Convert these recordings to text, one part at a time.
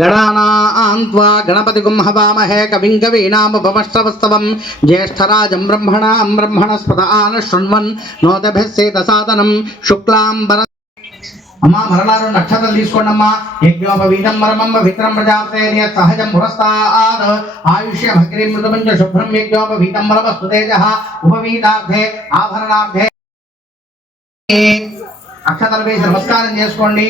గణానాన్వా గణపతిగుం హవామహే కవిం కవీనాముపమశ్రవస్తవం జ్యేష్ఠరాజం బ్రహ్మణాం బ్రహ్మణస్పద ఆన శృణ్వన్ నోదభిస్సేత సాదనం శుక్లాంబర అమ్మా మరణాలు నక్షత్రం తీసుకోండి అమ్మా యజ్ఞోపవీతం మరమం విక్రం ప్రజాపతే సహజం పురస్తాద్। ఆయుష్య భగ్రీ మృతమంచ శుభ్రం యజ్ఞోపవీతం మరమ సుతేజ ఉపవీతార్థే ఆభరణార్థే। అక్షతలు వేసి నమస్కారం చేసుకోండి।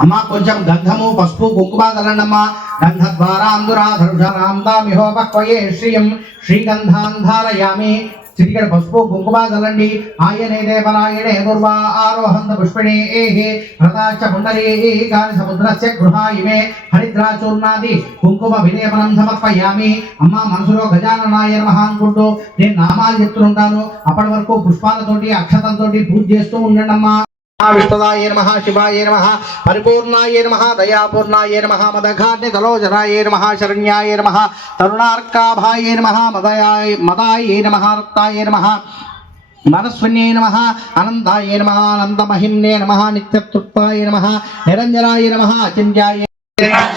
అమ్మా కొంచెం గంధము పసుపు కుంకుమ కలండమ్మా గంధ ద్వారా అందురాధరుషారాందామిహోపక్వయే శ్రియం శ్రీగంధాంధారయామి. చిటికెడు పసుపు కుంకుమ కలండి. ఆయనే దేవరాయణే దుర్వా ఆరోహంత పుష్పిణే ఏహి. రథాచ పుండరీ కాని సముద్రస్య గృహా ఇమే హరిద్రాచూర్ణాది కుంకుమ విలేపనం సమర్పయామి. అమ్మ మనసులో గజాననాయ నమః అనుకుంటూ నేను నామాలు చెప్తుంటాను. అప్పటి వరకు పుష్పాలతోటి అక్షతలతోటి పూజ చేస్తూ ఉండండి అమ్మా విష్ణుదాయ నమ శివాయ నమ పరిపూర్ణాయ నమ దయాపూర్ణాయ నమ మదఘాటి తలోజరాయ నమ శరణ్యాయ నమ తరుణార్కాభాయ నమ మదయాయ మదాయ నమ రక్తాయ నమ మనస్విన్యే నమ అనందాయ నమ ఆనందమహిమ్నే నమ నిత్యతృప్తాయ నమ నిరంజనాయ నమ అచింత్యాయ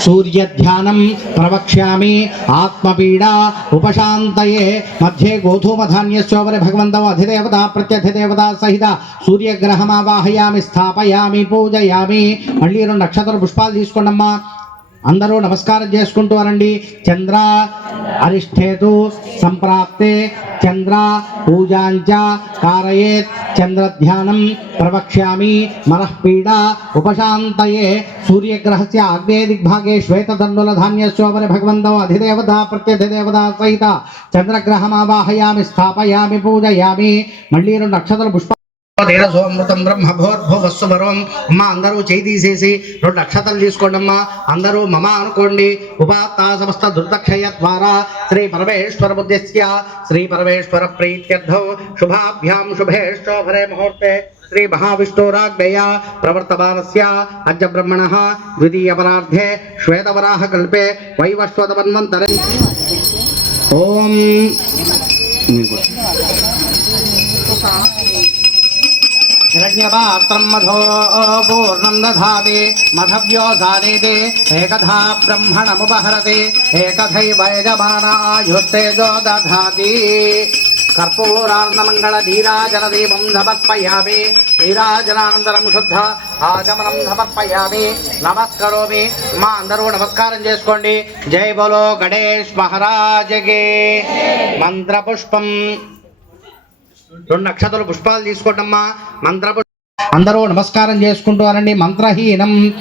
సూర్య ధ్యానం ప్రవక్ష్యామి ఆత్మపీడా ఉపశాంతయే. మధ్యే గోధూమధాన్యస్యోపరి భగవంతం అధిదేవత ప్రత్యధిదేవత సహిత సూర్యగ్రహమావాహయామి స్థాపయామి పూజయామి. మళ్ళీ రెండు నక్షత్ర పుష్పాలు తీసుకోండమ్మా. అందరూ నమస్కారం చేసుకుంటూ అనండి. చంద్ర అరిష్టేతు సంప్రాప్తే. చంద్ర పూజాంచ కారయేత్. చంద్ర ధ్యానం ప్రవక్ష్యామి. మనఃపీడ ఉపశాంతయే. సూర్యగ్రహస్య అగ్నే దిగ్భాగే శ్వేతదండుల ధాన్యస్యోపరి భగవంతో అధిదేవత ప్రత్యధిదేవతా సహిత చంద్రగ్రహమావాహయామి స్థాపయామి పూజయామి. మళ్ళీ రెండు నక్షత్ర పుష్ప సోమృతం బ్రహ్మ భోర్భువస్సువరం అమ్మ అందరూ చేయి తీసేసి రెండు అక్షతలు తీసుకోండి అమ్మా అందరూ మమ అనుకోండి. ఉపాత్త సమస్త దుర్దక్షయ ద్వారా శ్రీ పరమేశ్వర బుద్ధిస్య శ్రీ పరమేశ్వర ప్రీత్యర్థం. శుభాభ్యాం శుభేష్టోభరే ముహూర్తే. శ్రీ మహావిష్ణురాజ్ఞయ ప్రవర్తమానస్య అద్య బ్రహ్మణ ద్వితీయ పరార్థే శ్వేతవరాహ కల్పే వైవస్వతమన్వంతరం ఓం. हिरण्यपात्रं मधो पूर्णं दधाति मधव्योसादेते एकधा ब्रह्मणमुपहरति एकथैव यजमानायुस्तेजो दधाति कर्पूरार्णमङ्गलधीराजनदीपं समर्पयामि నీరాజనానందరం శుద్ధ ఆచమనం సమర్పయామి నమస్కరోమి మా అందరూ నమస్కారం చేసుకోండి జై బోలో గణేష్ మహారాజగే మంత్రపుష్పం రెండు నక్షత్రాలు పుష్పాలు తీసుకోండమ్మా. మంత్ర అందరూ నమస్కారం చేసుకుంటూ అనండి. మంత్రహీనం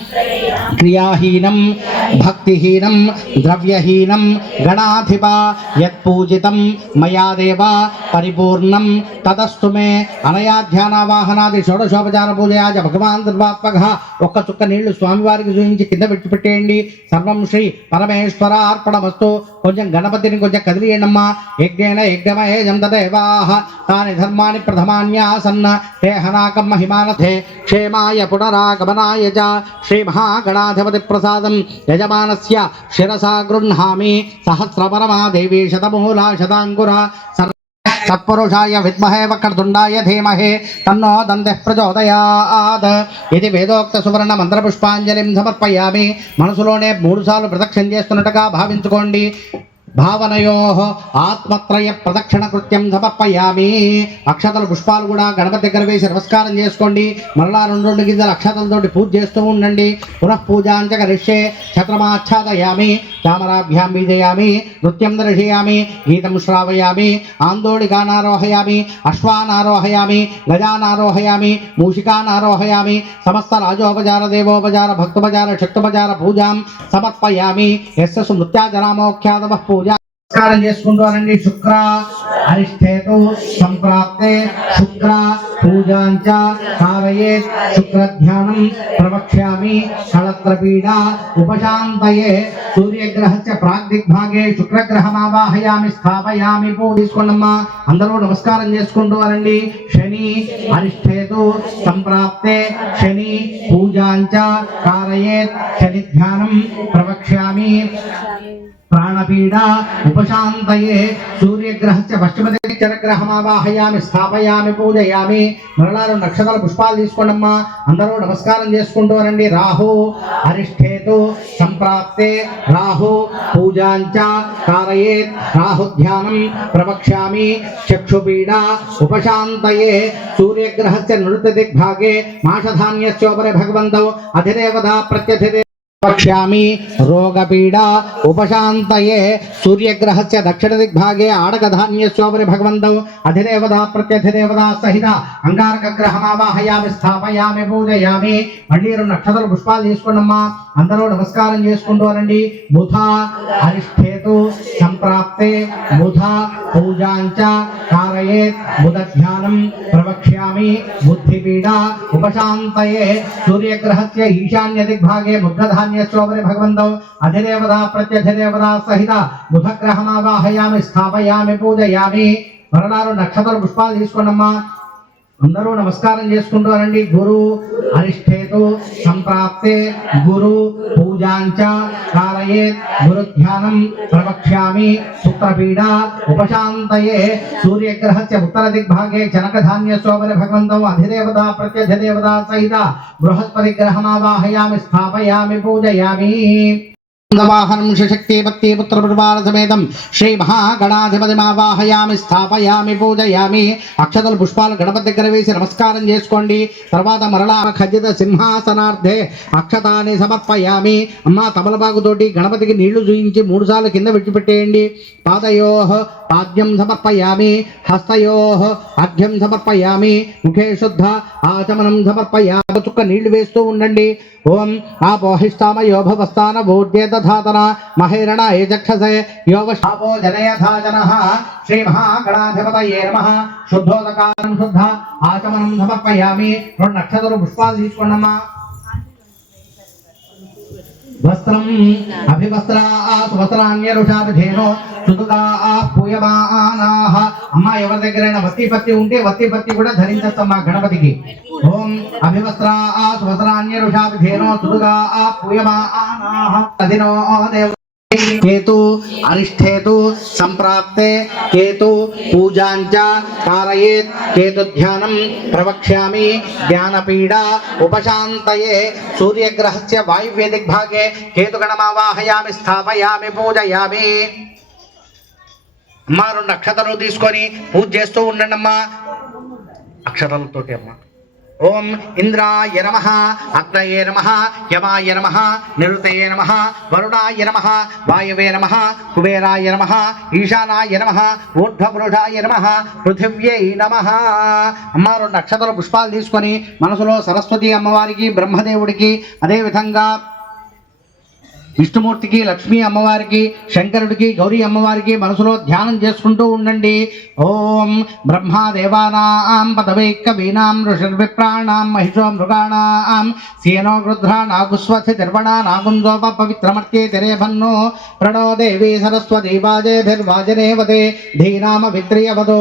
క్రియాహీనం. భక్తిహీనం ద్రవ్యహీనం గణాధిప యత్పూజితం మయా దేవ పరిపూర్ణం తదస్తు మే అనయా ధ్యానావాహనాది షోడశోపచార పూజయాజ భగవాన్ దుర్వాత్మక ఒక్క చుక్క నీళ్ళు స్వామివారికి చూపించి కింద పెట్టి పెట్టేయండి సర్వం శ్రీ పరమేశ్వర అర్పణమస్తు కొంచెం గణపతిని కొంచెం కదిలియండమ్మా. యజ్ఞేన యజ్ఞమయేజం తదేవాహ తాని ధర్మాని ప్రథమాన్యాసన్న. తేహనాకం మహిమానథే. క్షేమాయ పునరాగమనాయ చ. శ్రీ మహాగణాధిపతి ప్రసాదం యజమానస్య శిరసా గృహ్ణామి సహస్రపరమా దేవీ శతమూలా శతాంకుర సత్పురుషాయ విద్మహే వక్రతుండాయ ధీమహే తన్నో దంతె ప్రచోదయాత్ ఇది వేదోక్త సువర్ణ మంత్ర పుష్పాంజలిం సమర్పయామి మనసులోనే మూడుసార్లు ప్రదక్షిణ చేస్తున్నట్టుగా భావించుకోండి భావనయో ఆత్మత్రయ ప్రదక్షిణ కృత్యం సమర్పయామి. అక్షతల పుష్పాలు కూడా గణపతి దగ్గర వేసి నమస్కారం చేసుకోండి. మరలా రెండు రెండు గింజల అక్షతలతోటి పూజ చేస్తూ ఉండండి. పునఃపూజాంచ కరిష్యే ఛత్రమాచ్ఛాదయామి చామరాభ్యాం బీజయామి. నృత్యం దర్శయామి. గీతం శ్రావయామి. ఆందోళి గానారోహయామి అశ్వానారోహయామి. గజానారోహయామి. మూషికానారోహయామి. సమస్త రాజోపచార దేవోపచార భక్తోపచార శక్తోపచార పూజాం సమర్పయామి. యస్య స్మృత్యాజనామోఖ్యాతమ పూజ. నమస్కారం చేసుకుంటానండి శుక్ర అరిష్టేతు సంప్రాప్తే శుక్ర పూజాంచ కారయేత్ శుక్రధ్యానం ప్రవక్ష్యామి కళత్రపీడ ఉపశాంతయే సూర్యగ్రహస్య ప్రాగ్దిగ్భాగే శుక్రగ్రహమావాహయామి స్థాపయామి పూ తీసుకోండమ్మా. అందరూ నమస్కారం చేసుకుంటూ శని అరిష్టేతు సంప్రాప్తే శని పూజాంచ కారయేత్ శని ధ్యానం ప్రవక్ష్యామి ప్రాణ ఉపశాంతయే. సూర్యగ్రహస్య పశ్చిమదే చరగ్రహమావాహయామి స్థాపయామి పూజయామి. మరణాలు నక్షత్రాల పుష్పాలు తీసుకోండమ్మా. అందరూ నమస్కారం చేసుకుంటూ రండి రాహు అరిష్టేతు సంప్రాప్తే. రాహు పూజాంచ కారయేత్ రాహు ధ్యానం ప్రవక్ష్యామి. చక్షుపీడ ఉపశాంతయే. సూర్యగ్రహస్య నృత్య దిగ్భాగే. మాషధాన్యస్యోపరి భగవంతౌ అధిదేవత ప్రత్యధిదే. వక్ష్యామి రోగపీడ ఉపశాంతయే సూర్యగ్రహస్య దక్షిణ దిగ్భాగే ఆడకధాన్యస్యోపరి భగవంతౌ అధిదేవతా ప్రత్యధిదేవతా సహిత అంగారక గ్రహమావాహయామి స్థాపయామి పూజయామి మళ్ళీ రెండు నక్షత్రాలు పుష్పాలు తీసుకోండమ్మా అందరూ నమస్కారం చేసుకుంటారండి ముథ బుధ అరిష్టేతు సంప్రాప్తే. ముథ పూజాంచ కారయే. బుధ ధ్యానం ప్రవక్ష్యామి. బుద్ధిపీడ ఉపశాంతయే. సూర్యగ్రహస్య ఈశాన్య దిగ్భాగే బుద్ధధాన్యస్యోపరి భగవంతం. అధిదేవతా ప్రత్యధిదేవతా సహిత బుధగ్రహమావాహయామి స్థాపయామి పూజయామి. మరణాలు నక్షత్ర పుష్పాలు తీసుకోండమ్మా. అందరూ నమస్కారం చేసుకుంటూ గురు అరిష్టేతు సంప్రాప్తే గురు పూజాంచ కారయేత్ గురు ధ్యానం ప్రవక్ష్యామి శుక్రపీడ ఉపశాంతయే సూర్యగ్రహస్య ఉత్తర దిగ్భాగే జనకధాన్య శోభన భగవంతం అధిదేవత ప్రత్యధిదేవత సహిత బృహస్పతి గ్రహమావాహయామి స్థాపయామి పూజయామి. వాహనం శక్తి భక్తి పుత్ర పరివార సమేతం శ్రీ మహాగణాధిపతిమావాహయామి స్థాపయామి పూజయామి అక్షతలు పుష్పాలు గణపతి దగ్గర వేసి నమస్కారం చేసుకోండి తర్వాత మరలా ఖచ్చిత సింహాసనార్థే అక్షతాన్ని సమర్పయామి అమ్మ తమలపాకుతోటి గణపతికి నీళ్ళు చూయించి మూడు సార్లు కింద విడిచిపెట్టేయండి పాదయో పాద్యం సమర్పయామి హస్తయో అర్ఘ్యం సమర్పయామి ముఖే శుద్ధ ఆచమనం సమర్పయామి చుక్క నీళ్ళు వేస్తూ ఉండండి ఓం ఆ పోహిస్తామ యోభవస్థాన బోధ్యత మహేరణ ఏజక్షసే యోగశాపో జనయథా జనః శ్రీ మహాగణాధిపతయే నమః శుద్ధోదకారం శుద్ధ ఆచమనం సమర్పయామి రెండు నక్షత్ర పుష్పాలు తీసుకోండమ్మా వస్త్రం అభివస్త్రా సువస్త్రాన్యరుషాభిధేనో చుతుగా పూయమానాహ అమ్మ ఎవరి దగ్గరైనా వత్తి పత్తి ఉంటే వత్తి పత్తి కూడా ధరించచ్చమ్మా గణపతికి। ఓం అభివస్త్రా సువస్త్రాన్యరుషాభిధేనో చుతుగా పూయమానాహ అదినో దేవ కేతు అరిష్టేతు సంప్రాప్తే కేతు పూజాంచ కారయేత్ కేతు ధ్యానం ప్రవక్ష్యామి జ్ఞానపీడ ఉపశాంతయే సూర్యగ్రహస్య వాయువ్య దిగ్భాగే కేతుగణమావాహయామి స్థాపయామి పూజయామి అమ్మా రెండు అక్షతలు తీసుకొని పూజ చేస్తూ ఉండండి అమ్మా అక్షరాలతోటి అమ్మా. ఓం ఇంద్రాయ నమ అగ్నయే నమ యమాయ నమ నిరుతయే నమ వరుణాయ నమ వాయవే నమ కుబేరాయ నమ ఈశానాయ నమ ఊర్ధ్వపురుషాయ నమ పృథివ్యై నమ. అమ్మ రెండు నక్షత్ర పుష్పాలు తీసుకొని మనసులో సరస్వతి అమ్మవారికి బ్రహ్మదేవుడికి అదేవిధంగా విష్ణుమూర్తికి లక్ష్మీ అమ్మవారికి శంకరుడికి గౌరీ అమ్మవారికి మనసులో ధ్యానం చేసుకుంటూ ఉండండి. ఓం బ్రహ్మాదేవానాం పదవైక వీణాం ఋషర్విప్రాణాం మహిషో మృగాణాం సీనో గృధ్రా నాగుస్వసి తిర్వణ నాగుంజోప పవిత్రమర్త్యే తిరేభన్నో ప్రణో దేవీ సరస్వతి వాజేభిర్వాజనేవతే ధీనామ విత్రియవదో